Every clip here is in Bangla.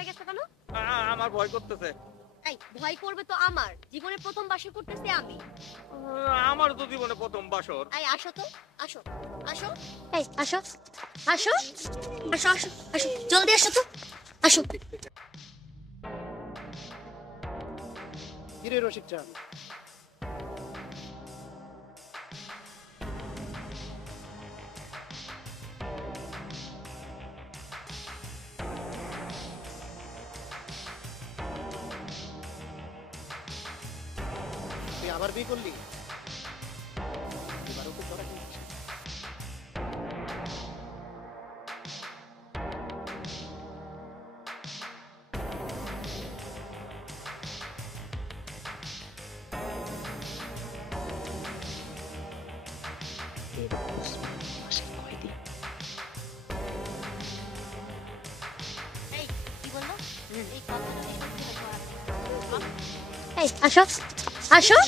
হয়ে গেছে কেন? আমার ভয় করতেছে। এই ভয় করবে তো আমার জীবনে প্রথম বাসর করতেছি আমি। আমার তো জীবনে প্রথম বাসর। এই আসো তো, আসো আসো, এই আসো আসো আসো আসো আসো, জলদি আসো তো, আসো। কিরে রসিক চান, তুই আবার বিয়ে করলি? এবারও তো করা হয়েছে। এই কি বললো? এই কথাটা কি সত্যি নাকি? এই আসো আসো।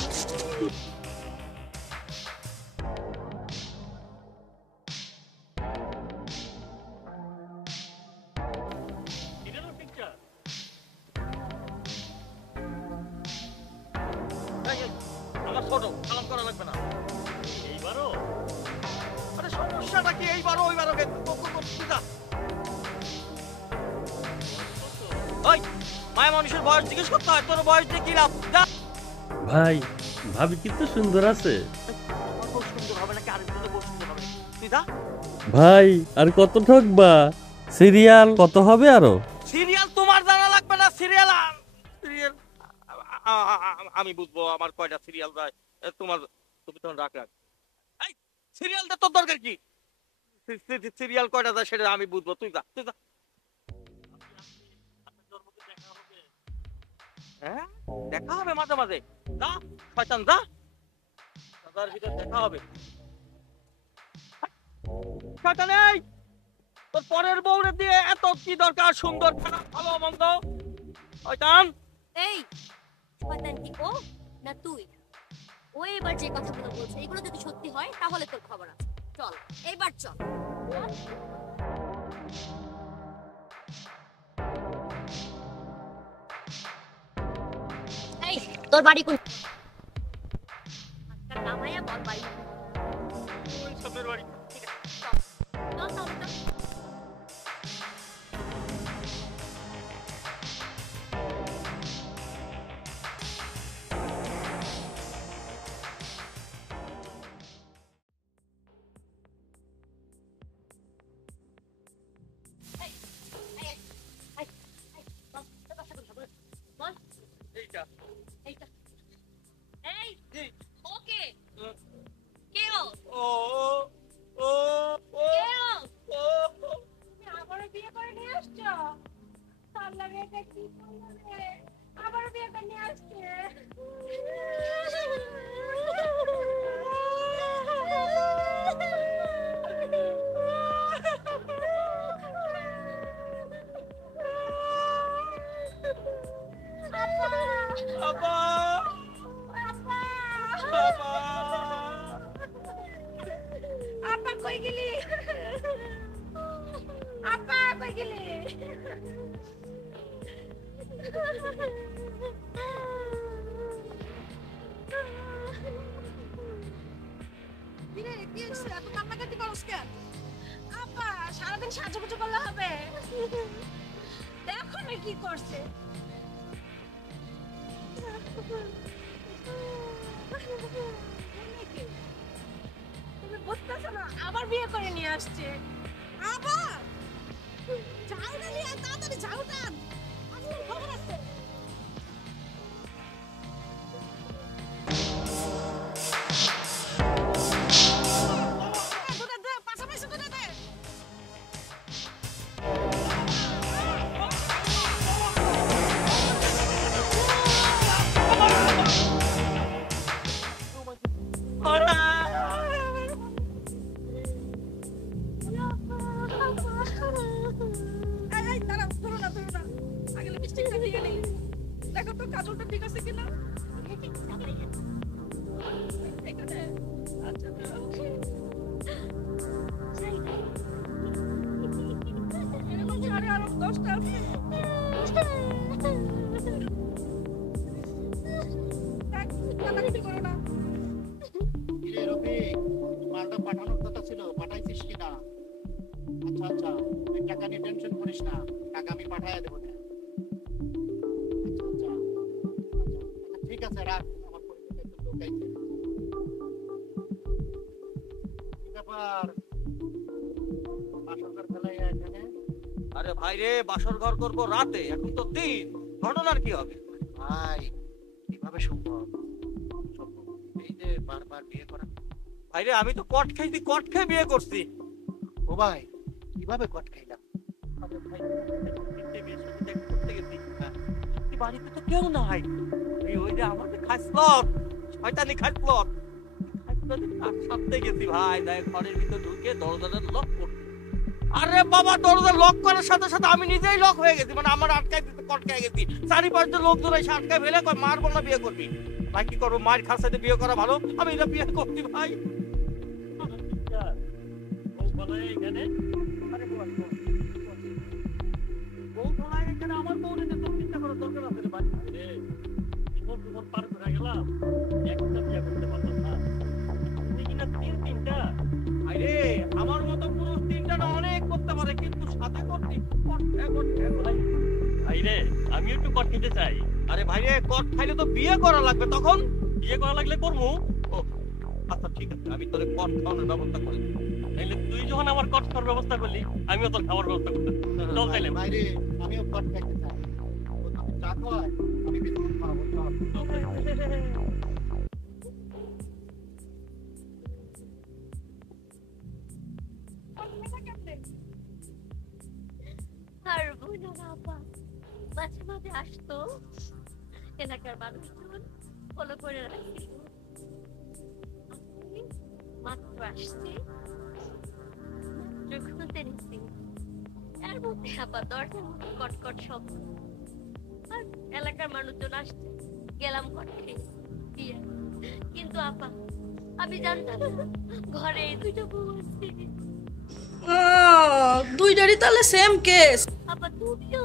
আমার ছোট কালাম করা লাগবে না। এইবারও আরে সমস্যাটা কি? এইবারও ওইবারও ওই মায়া মানুষের বয়স জিজ্ঞেস করতে হয়, তোর বয়স দিয়ে কি লাভ? যা। ভাই ভাবি কিন্তু সুন্দর আছে। খুব সুন্দর হবে নাকি আরেকজনের বউ সুন্দর হবে? তুই যা। ভাই আর কত ঠকবা? সিরিয়াল কত হবে আরো? সিরিয়াল তোমার জানা লাগবে না। সিরিয়াল সিরিয়াল আমি বুঝবো আমার কয়টা সিরিয়াল যায়। তোমার তুমি তখন রাখ রাখ। এই সিরিয়ালটা তোর দরকার কি? সিরিয়াল কয়টা যায় সেটা আমি বুঝবো। তুই যা, তুই যা। হ্যাঁ দেখা হবে মাঝে মাঝে। যা শয়তান যা, তার ভিতর দেখা হবে। শয়তান এই তোর পরের বউরে দিয়ে এত কি দরকার? সুন্দর খারাপ ভালো মন্দ শয়তান। এই শয়তান কি ও না তুই? ও এবার যে কথাগুলো বলছে এগুলো যদি সত্যি হয় তাহলে তোর খবর আছে। চল এবার চল। এই তোর বাড়ি কোন? আজকাল নামাইয়া বল বাড়ি। ওই সামনের বাড়ি। ঠিক আছে চল চল চল চল। এই এই এই এই বল তোর কথা বল বল। এইটা এইটা এই এই ওকে কে ও? ও ও ও কে ও? ও তুমি আবারও বিয়ে করে নিয়ে আসছো? তার লাগে এটা কি করলো রে? আবারও বিয়ে করে নিয়ে আসছে। আপা আপা আপা কই গেলি? আপা কই গেলি? কিরে কি হইছে? এত কান্নাকাটি করছ কেন? আপা সারাদিন সাজুগুজু করলে হবে? দেখো না কি করছে। তুমি বুঝতেছো না আবার বিয়ে করে নিয়ে আসছে। আবার যাও না নিয়ে তাড়াতাড়ি যাও না। আজকে খবর আছে। দুটা দে পাশাপাশি দুটা দে। এই দাঁড়াও ধরো না ধরো না। আগে লিপস্টিকটা দিয়ে নি। দেখো তো কাজলটা ঠিক আছে কিনা। এখানে আচ্ছা এরকম শাড়ি আরো 10টা আছে। কান্নাকাটি করো না। কিরে রফিক, মালটা পাঠানোর কথা ছিল, পাঠাইছিস কিনা? আচ্ছা আচ্ছা, তুই টাকা নিয়ে টেনশন করিস না, টাকা আমি পাঠাইয়া দেবো না। আচ্ছা আচ্ছা আচ্ছা, ঠিক আছে রাখ, আমার পরিচিত একটু লোক আইছে। কি ব্যাপার, বাসরঘর ফেলাই এখানে? আরে ভাই রে, বাসর ঘর করবো রাতে, এখন তো দিন, ঘটনার কি হবে? ভাই কিভাবে সম্ভব? সম্ভব এই যে বারবার বিয়ে করা। ভাই রে, আমি তো কট খেয়ে বিয়ে করছি। ও ভাই, কিভাবে কট খাইলাম? আরে ভাই, বিয়ের সাথে দেখা করতে গেছি, সত্যি বাড়িতে তো কেউ নাই। ওই যে আমাদের খাইসলত, শয়তানি খাইসলত, তার সাথে গেছি ভাই, তাই ঘরের ভিতর ঢুকে দরজাটা লক করছি। আরে বাবা, দরজা লক করার সাথে সাথে আমি নিজেই লক হয়ে গেছি, মানে আমার আটকায় দিতে কটকায় গেছি। চারিপাশে লোকজন এসে আটকায় ফেলে কয় মারবো না বিয়ে করবি। ভাই কি করবো, মায়ের খাস সাথে বিয়ে করা ভালো, আমি এটা বিয়ে করছি ভাই। আমার বউরে যে তোর চিন্তা করার দরকার আছে রে ভাই। জীবন পার করে গেলাম, একটা বিয়ে করতে পারলাম না, তুই কিনা তিনটা। আরে আমার মতো পুরুষ তিনটা না অনেক করতে পারে, কিন্তু সাথে করছি ভাই। ভাই রে, আমি একটু কট খেতে চাই। আরে ভাই রে, কট খাইলে তো বিয়ে করা লাগবে, তখন বিয়ে করা লাগলে করবো। ও আচ্ছা ঠিক আছে, আমি তোরে কট খাওয়ানোর ব্যবস্থা করে দিই। তাইলে তুই যখন আমার কট খাওয়ার ব্যবস্থা করলি, আমিও তোর খাওয়ার ব্যবস্থা করতে চল তাইলে। ভাই রে, আমিও কট খাইতে চাই। ও তুমি চা খাওয়ায়, আমি বিস্কুট খাওয়াবো, চল। আর বোন আর আপা মাঝে মাঝে আসতো, এলাকার মানুষজন ফলো করে রাখছিল। আমি মাত্র আসছি, মাত্র খুলতে নিচ্ছি, এর মধ্যে আপা দরজার মধ্যে কটকট শব্দ, আর এলাকার মানুষজন আসছে, গেলাম কট খেয়ে বিয়ে। কিন্তু আপা আমি জানতাম না ঘরে এই দুইটা বউ আছে। দুইটারই তাহলে সেম কেস। আপা তুমিও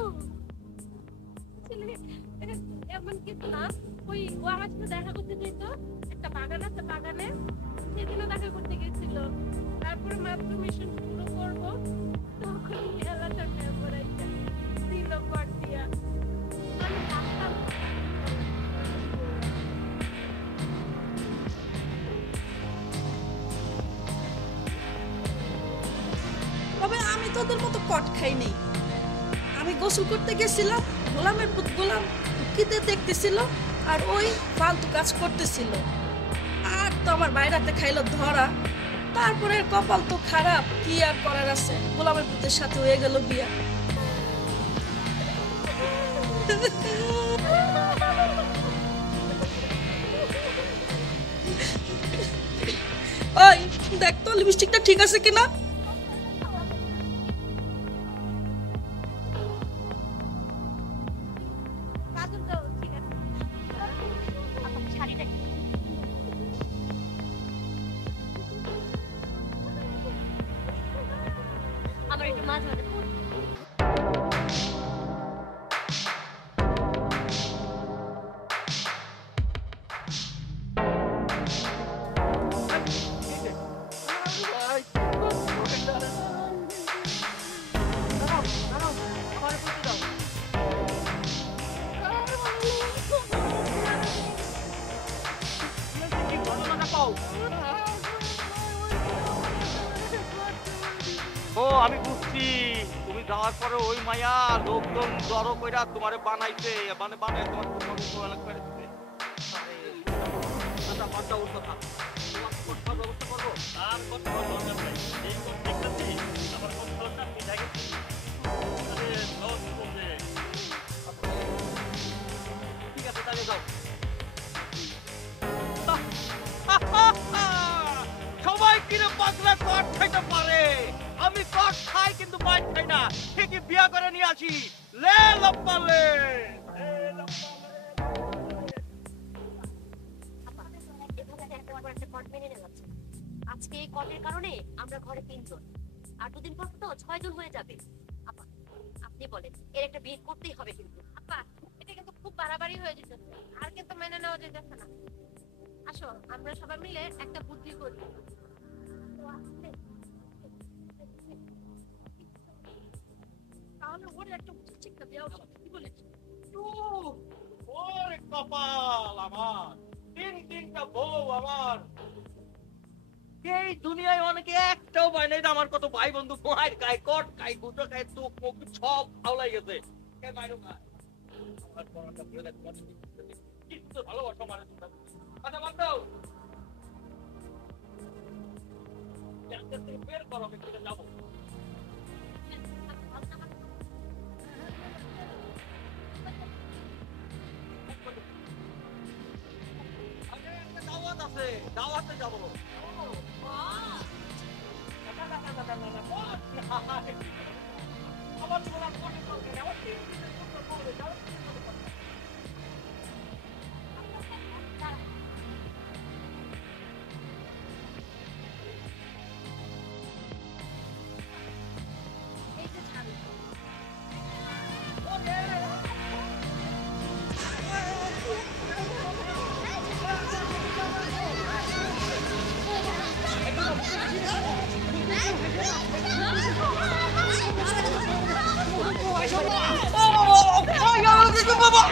এমন কিছু না, ওই ও আমার সাথে দেখা করতে যেত, একটা বাগান আছে, বাগানে সেদিনও দেখা করতে গেছিল। তারপরে মাত্র মিশন শুরু করবো, তখন এলাকার মেম্বার আইসা দিল কট দিয়া। আমি জানতাম না। তবে আমি তোদের মতো কট খাই নাই। আমি গোসল করতে গেছিলাম, গোলামের পুত গোলাম উকিতে দেখতেছিল আর ওই ফালতু কাজ করতেছিল, আর তো আমার বাইরাতে খাইলো ধরা। তারপরে কপাল তো খারাপ, কি আর করার আছে, গোলামের পুতের সাথে হয়ে গেল বিয়া। ওই দেখ তো লিপস্টিকটা ঠিক আছে কিনা। আমার একটু মাঝে মাঝে ও আমি বুঝছি, তুমি যাওয়ার পরে ওই মায়া লোকজন জড়ো কইরা তোমারে বানাইছে, মানে বানাই তোমার করে দিতে। আচ্ছা মাথা উঠতে থাক, তোমার কথা ব্যবস্থা করবো। আর কথা দরকার নাই, এই কোন দেখতেছি আমার কোন দরকার নেই, যাই গেছি। আরে লস করবে, ঠিক আছে তাহলে যাও। সবাই কিরে পাগলা কট খাইতে পারে, আমি কট খাই কিন্তু মাছ খাই না, ঠিকই বিয়া করে নিয়ে আসি। লে লপ্পালে আজকে এই কটের কারণে আমরা ঘরে 3 জন, আর 2 দিন পর তো 6 জন হয়ে যাবে। আপা আপনি বলেন এর একটা বিয়ে করতেই হবে কিন্তু। আপা এটা কিন্তু খুব বাড়াবাড়ি হয়ে যেতেছে, আর কিন্তু মেনে নেওয়া যেতেছে না। আসো আমরা সবাই মিলে একটা বুদ্ধি করি। তাহলে ওর একটা উচিত শিক্ষা দেওয়া উচিত, কি বলিস? ওরে কপাল আমার, তিনটা বউ আমার। এই দুনিয়ায় অনেকে একটাও পায় না। এটা আমার কত ভাই বন্ধু মায়ের খায়, কট খায়, গুটো খায়, চোখ মুখ সব আওলাই গেছে। কে মায়েরও খায়। আমার পরাটা বলে তোমার কিন্তু ভালোবাসো মানে তোমরা। আচ্ছা বাদ দাও। ক্যান্সার থেকে বের করো, আমি কোথায় যাবো? আরে একটা দাওয়াত আছে, দাওয়াতে যাবো। আমার জীবন আর কোটি করবে না, আমার 3 দিনের জন্য করবে, যাও। এই যে ছাড়ো। বাবা